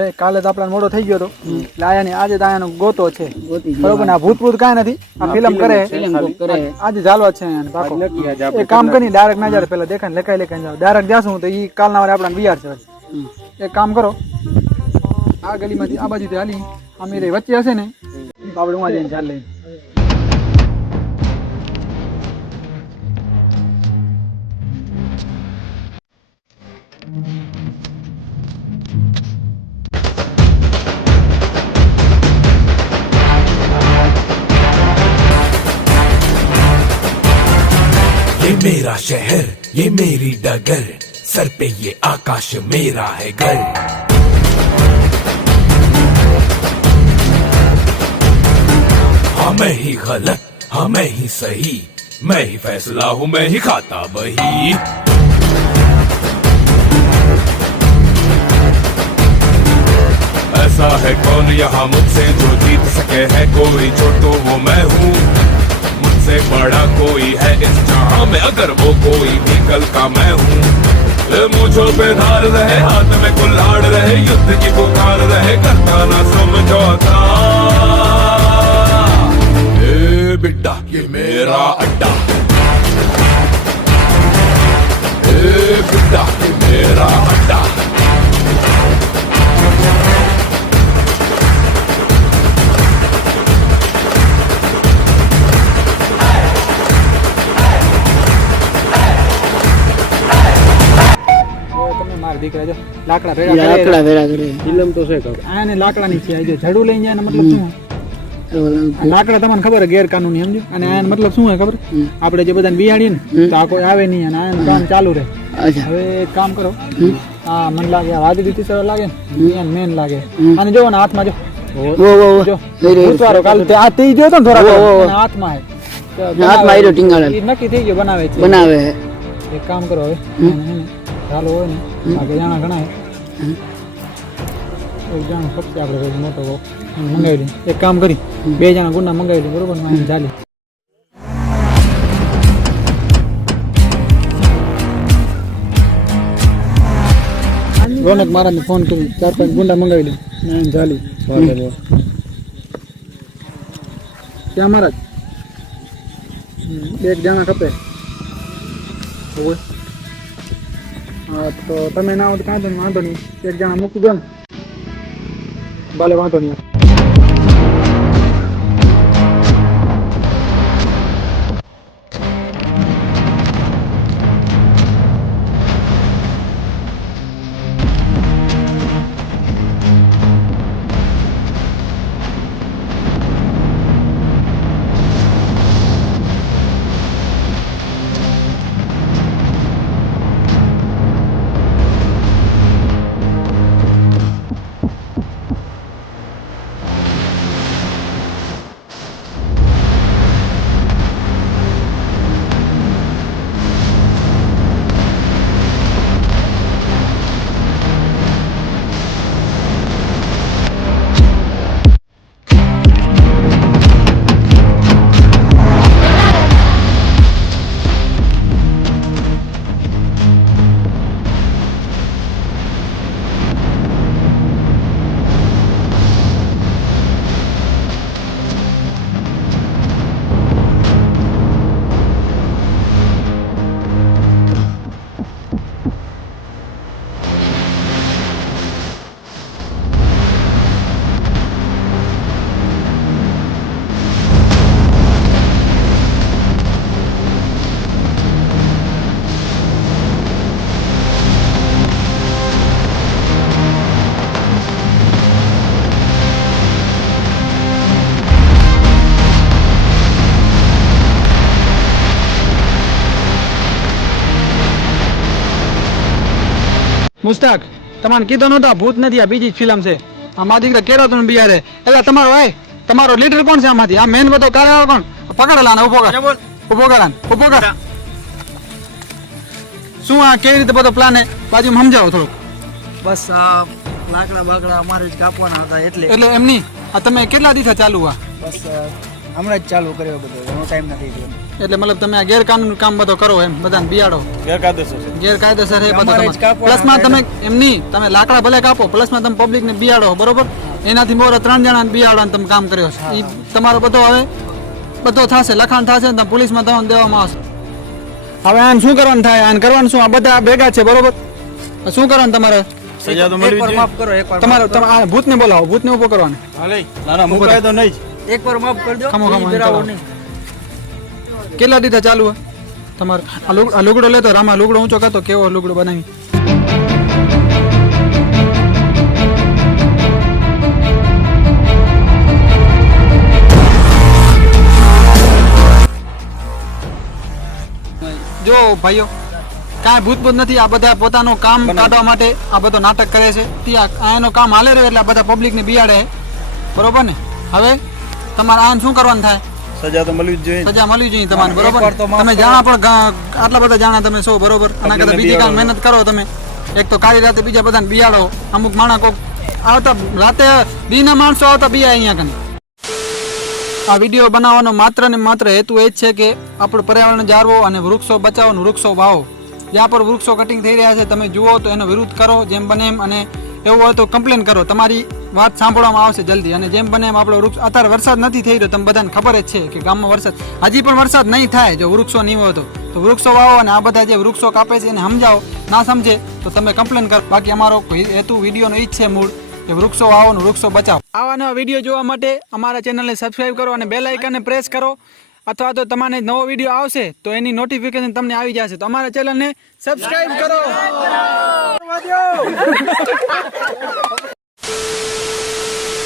હવે કાલે તો આપણા મોડો થઈ ગયો હતો એટલે આયા ને આજે તો આયાનો ગોતો છે બરોબર ને આ ભૂત કાંઈ નથી આ ફિલ્મ કરે આજે ચાલવા છે એને પાકો એક કામ કરી ડાયરેક્ટ ના જાય પેલા દેખાય લખાઈ જાવ ડાયરેક્ટ જાશું તો ઈ કાલના વારે આપણા બિયાર છે એક કામ કરો આ ગલીમાંથી આ બાજુથી હાલી આ મેરે વચ્ચે હશે ને આપણે ઉવા જઈને ચાલ લઈને ये मेरा शहर ये मेरी डगर सर पे ये आकाश मेरा है घर हाँ मैं ही गलत हाँ मैं ही सही मैं ही फैसला हूँ मैं ही खाता बही ऐसा है कौन यहाँ मुझसे जो जीत सके है कोई छोटो वो मैं हूँ मुझसे बड़ा कोई है इस जहां में अगर वो कोई भी कल का मैं हूँ मुझो पे धार रहे हाथ में कुल्हाड़ रहे युद्ध की पुकार रहे करता ना समझौता बिड्डा ये मेरा अड्डा बिड्डा ये मेरा अड्डा દીકરા જો લાકડા ભેગા કરે ફિલ્મ તો છે આને લાકડાની છે જો ઝડુ લઈને જાય મતલબ શું લાકડા તમને ખબર ગેર કાનૂની સમજો અને આનો મતલબ શું હે ખબર આપણે જે બધાને બિહાડીએ ને તો આ કોઈ આવે નહીં અને આનું કામ ચાલુ રહે હવે એક કામ કરો આ મન લાગે આ વાદી દીતી સર લાગે ને મેન લાગે અને જો ને હાથમાં જો જો ઉતારો કાલ તે આ થઈ ગયો તો થોડા હાથમાં હે હાથમાં આયરો ટીંગાળે નક્કી થઈ ગયો બનાવે છે એક કામ કરો હવે ચાલો હોય ને આગળ જાણા ઘણા એક જાણ ફક્ત આપણે રોજ મોટો મંગાવી લઈએ એક કામ કરી બે જણા ગુંડા મંગાવી લઈએ બરોબર ને ચાલી રોનક મહારાજને ફોન કરી 4-5 ગુંડા મંગાવી લઈએ ચાલી ક્યાં મહારાજ એક જણા ખપે હા તો તમે ના આવો તો કાંઈ વાંધો નહીં એક જણા મૂકી દો ને ભલે વાંધો નહીં મુસ્તાક તમને કીધો નતો ભૂત નથી આ બીજી ફિલ્મ છે આ મારી દીકરા કેરો તમે બિયારે એટલે તમારો ભાઈ તમારો લીડર કોણ છે આમાંથી આ મેન બધો કાર્યવાહ કોણ પકડેલા ને ઉભો કર શું આ કેવી રીતે બધો પ્લાન હે બાજુ સમજાવો થોડું બસ આ લાકડા બાકડા અમારે જ કાપવાના હતા એટલે એમની આ તમે કેટલા દિવસ ચાલુ આ બસ હમણાં જ ચાલુ કર્યો બધો એનો ટાઈમ નથી થયો એટલે મતલબ તમે આ ગેરકાનૂની કામ બધો કરો એમ બધાને બિયાડો ગેરકાયદેસર એ અમારે જ બધો કાપવાના પ્લસમાં તમે એમ નહીં તમે લાકડા ભલે કાપો પ્લસમાં તમે પબ્લિકને બિયાડો બરોબર એનાથી મોર 3 જણાને બિયાડો તમે કામ કર્યો છે એ તમારો બધો હવે બધો થશે લખાણ થશે ને તમે પોલીસમાં તમને દેવામાં આવશે હવે આને શું કરવાનું થાય આને કરવાનું શું આ બધા ભેગા છે બરોબર શું કરવાનું તમારે સજા તો એકવાર માફ કરો એકવાર તમારે તમે આ ભૂતને બોલાવો ભૂતને ઉભો કરવાનો ના ના મુકાય તો નહીં જ. એકવાર માફ કરજો ખમો, ખમો, ઈ ડરાવો ખમો. નહીં કેટલા દીધા ચાલુ હે તમારે આ લુગડો લેતો રામા લુગડો ઊંચો કરતો કેવો લુગડો બનાવી જો ભાઈઓ કાંઈ ભૂત નથી આ બધા પોતાનું કામ કાઢવા માટે આ બધો નાટક કરે છે ત્યાં એનું કામ હાલે રહ્યું એટલે આ બધા પબ્લિકને બિયાડે છે. બરોબર ને હવે તમારે આને શું કરવાનું થાય સજા તો મળવી જ જોઈએ. સજા મળવી જોઈએ તમારે બરોબર એકવાર તો માફ તમે જાણા પણ આટલા બધા જાણા તમે છો બરોબર આના કરતા બીજી કામ મહેનત કરો તમે એક તો કાળી રાતે બીજા બધાને બિયાડો અમુક માણા કોક આવતા રાતે દીના માણસો આવતા બિયા અહીંયા કને આ વિડીયો બનાવવાનો માત્ર ને માત્ર હેતુ એ જ છે કે આપણું પર્યાવરણ જાળવો અને વૃક્ષો બચાવો અને વૃક્ષો વાવો જ્યાં પર વૃક્ષો કટિંગ થઈ રહ્યા છે તમે જુઓ તો એનો વિરોધ કરો જેમ બને એમ અને એવું હોય તો કમ્પ્લેન કરો તમારી વાત સાંભળવામાં આવશે જલ્દી અને જેમ બને એમ આપણો વૃક્ષ અત્યારે વરસાદ નથી થઈ રહ્યો તમે બધાને ખબર જ છે કે ગામમાં વરસાદ હજી પણ વરસાદ નહીં થાય જો વૃક્ષો નહીં હોય તો વૃક્ષો વાવો અને આ બધા જે વૃક્ષો કાપે છે એને સમજાવો ના સમજે તો તમે કમ્પ્લેન કરો બાકી અમારો હેતુ વિડીયોનો ઈ જ છે મૂળ કે વૃક્ષો વાવો અને વૃક્ષો બચાવો આવા નવા વિડીયો જોવા માટે અમારા ચેનલને સબસ્ક્રાઇબ કરો અને બેલ આઇકનને પ્રેસ કરો અથવા તો તમારે નવો વિડીયો આવશે તો એની નોટિફિકેશન તમને આવી જશે તો અમારા ચેનલને સબસ્ક્રાઇબ કરો